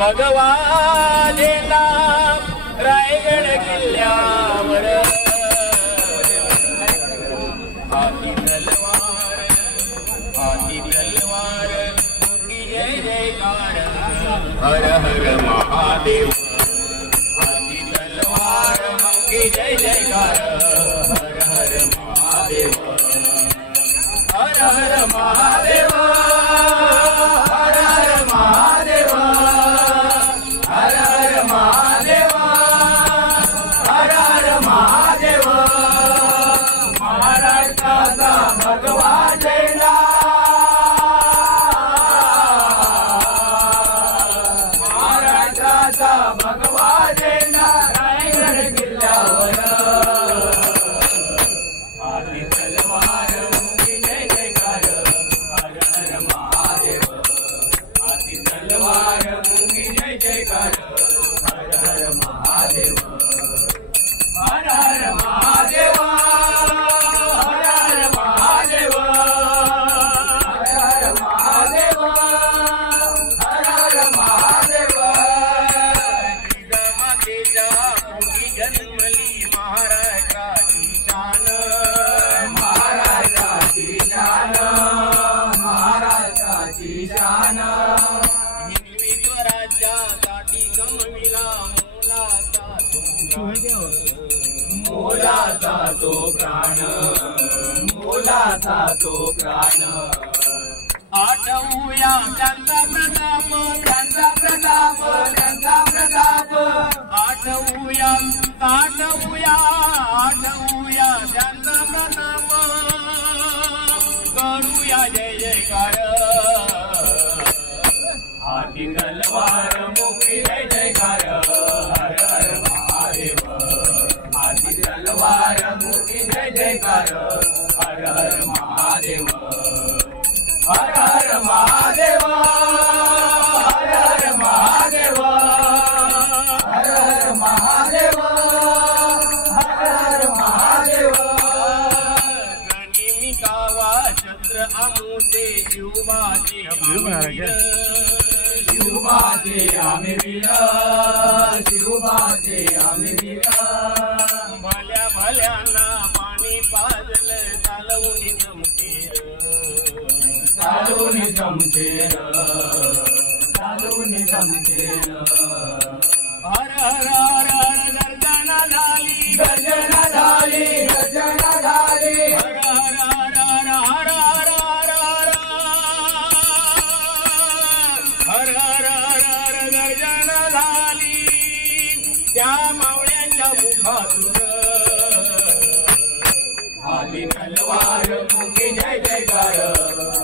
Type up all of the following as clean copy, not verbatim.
भगवाजेला रायगड किल्ल्यावर हाती तलवार की जय जयकार हर हर महादेव हाती तलवार की जय जयकार हर हर महादेव हर हर महादेव हर हर महादेव हर हर महादेव हर हर महादेव महाराष्ट्राचा भगवा झेंडा महाराष्ट्राचा भगवा झेंडा रायगड किल्ल्यावर हाती तलवार मुखी जय जयकार हर हर महादेव हाती तलवार मुखी जय जयकार हर हर महादेव हर हर महादेव हर हर महादेव हर हर महादेव हर हर महादेव जिजामातेच्या पोटी जन्मली महाराष्ट्राची शान महाराष्ट्राची शान महाराष्ट्राची शान हिंदवी स्वराज्यासाठी गमविला मोलाचा तो प्राण मोलाचा तो प्राण आठवूया त्यांचा प्रताप त्यांचा प्रताप त्यांचा प्रताप आठवूया आठवूया आठवूया त्यांचा प्रताप करूया जय जयकार हाती तलवार मुखी जय जयकार हर हर महादेव हाती तलवार मुखी जय जयकार हर हर महादेव हर हर महादेव हर हर महादेव हर हर महादेव हर हर महादेव गनिमी गावा छत्र आमुते शिवबाचे शिवबाचे आम्ही वीर शिवबाचे आम्ही वीर भल्या भल्यांना पाणी पाजलं चालवून जमशेर चालवून जमशेर चालवून जमशेर हर हर हर हर गर्जना झाली गर्जना झाली गर्जना झाली हर हर हर हर हर हर हर हर हर हर हर गर्जना झाली त्या मावळ्यांच्या मुखातून हाती तलवार मुखी जय जयकार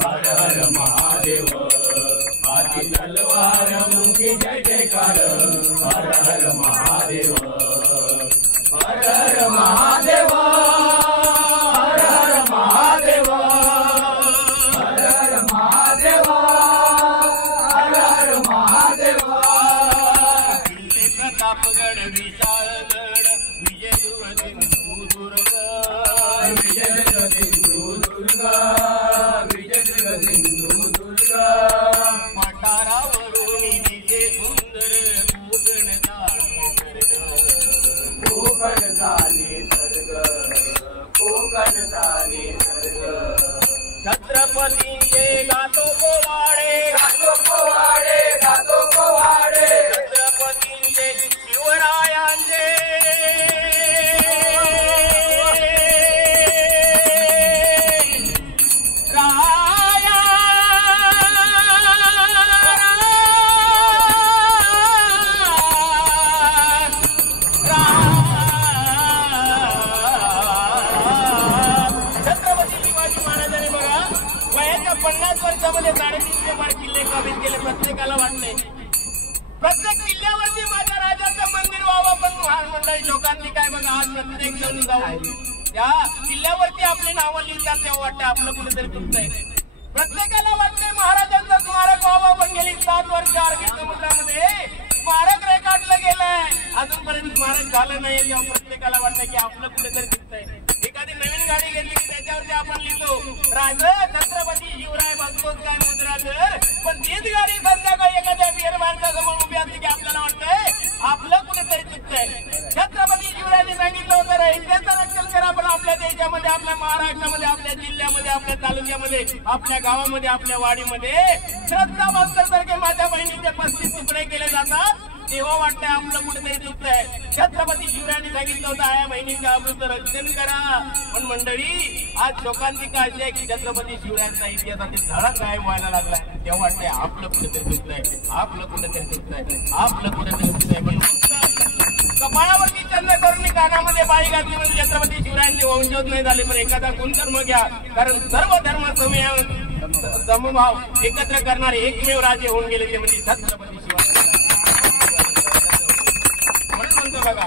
हर हर महादेव हाती तलवार मुखी जय जयकार हर हर महादेव हर हर महादेव हर हर महादेव हर हर महादेव हर हर महादेव किल्ले प्रतापगड विशाळगड विजयदुर्ग सिंधुदुर्ग विजयदुर्ग सिंधुदुर्ग विजयदुर्ग सिंधुदुर्ग पठारावरून दिसे सुंदर कोकण झाले सर्ग कोकण झाले सर्ग छत्रपतींचे गातो पोवाडे गातो पोवाडे गातो पोवाडे छत्रपतींचे शिवरायांचे प्रत्येकाला वाटले प्रत्येक किल्ल्यावरती माझ्या राजाचं मंदिर व्हावं पण महामंडळी लोकांनी काय बघा आज प्रत्येक जण जाऊन त्या किल्ल्यावरती आपली नावं लिहितात तेव्हा वाटते आपलं कुठेतरी चुकतंय प्रत्येकाला वाटते महाराजांचं स्मारक व्हावं पण गेली 7 वर्ष अरबी समुद्रामध्ये स्मारक रेखाटलं गेलंय अजूनपर्यंत स्मारक झालं नाही तेव्हा प्रत्येकाला वाटतं की आपलं कुठेतरी चुकतंय एखादी नवीन गाडी घेतली की त्याच्यावरती आपण लिहितो राजा छत्रपती शिवराय बघतोच काय मुद्रा पण तीच गाडी संध्याकाळी एखाद्या बियर माणसासमोर उभी असते राज्यामध्ये, आपल्या महाराष्ट्रामध्ये, आपल्या जिल्ह्यामध्ये, आपल्या तालुक्यामध्ये, आपल्या गावामध्ये, आपल्या वाडीमध्ये श्रद्धा भक्तासारखे माझ्या बहिणीचे 35 तुकडे केले जातात, तेव्हा वाटतंय आपलं कुठेतरी चुकतंय. छत्रपती शिवरायांनी सांगितलं होतं आया बहिणीचं अमृत रक्षण करा. पण मंडळी आज शोकांतिका अशी आहे की छत्रपती शिवरायांचा इतिहासातील धडा गायब व्हायला लागलाय. तेव्हा वाटतंय आपलं कुठेतरी चुकतंय, आपलं कुठेतरी चुकतंय, आपलं कुठेतरी चुकतंय. पण कपाळावरती चंद्र करून कानामध्ये बाई घातली म्हणजे छत्रपती शिवरायांचे वंशज नाही झाले. पण एखादा गुणधर्म घ्या, कारण सर्व धर्म समभाव एकत्र करणारे एकमेव राजे होऊन गेले ते म्हणजे छत्रपती शिवराय. म्हणून म्हणतो बघा,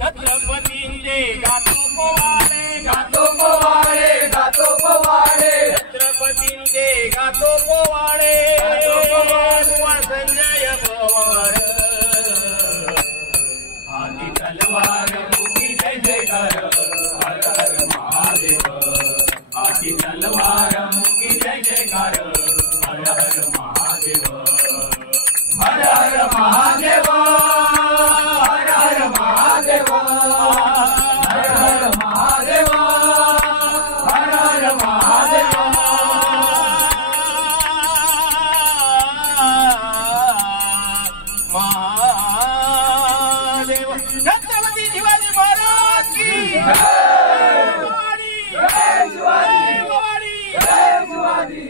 छत्रपतींचे गातो पोवाडे, गातो पोवाडे, गातो पोवाडे, छत्रपतींचे गातो पोवाडे, संजय पोवाडे. आधी तलवार मुखी जय जयकार, हर हर महादेव. आधी तलवार मुखी जय जयकार, हर हर महादेव. हर हर महादेव, हर हर महादेव, हर हर महादेव, हर हर महादेव. छत्रपती शिवाजी महाराज की जय. जय शिवाजी, जय शिवाजी, जय शिवाजी.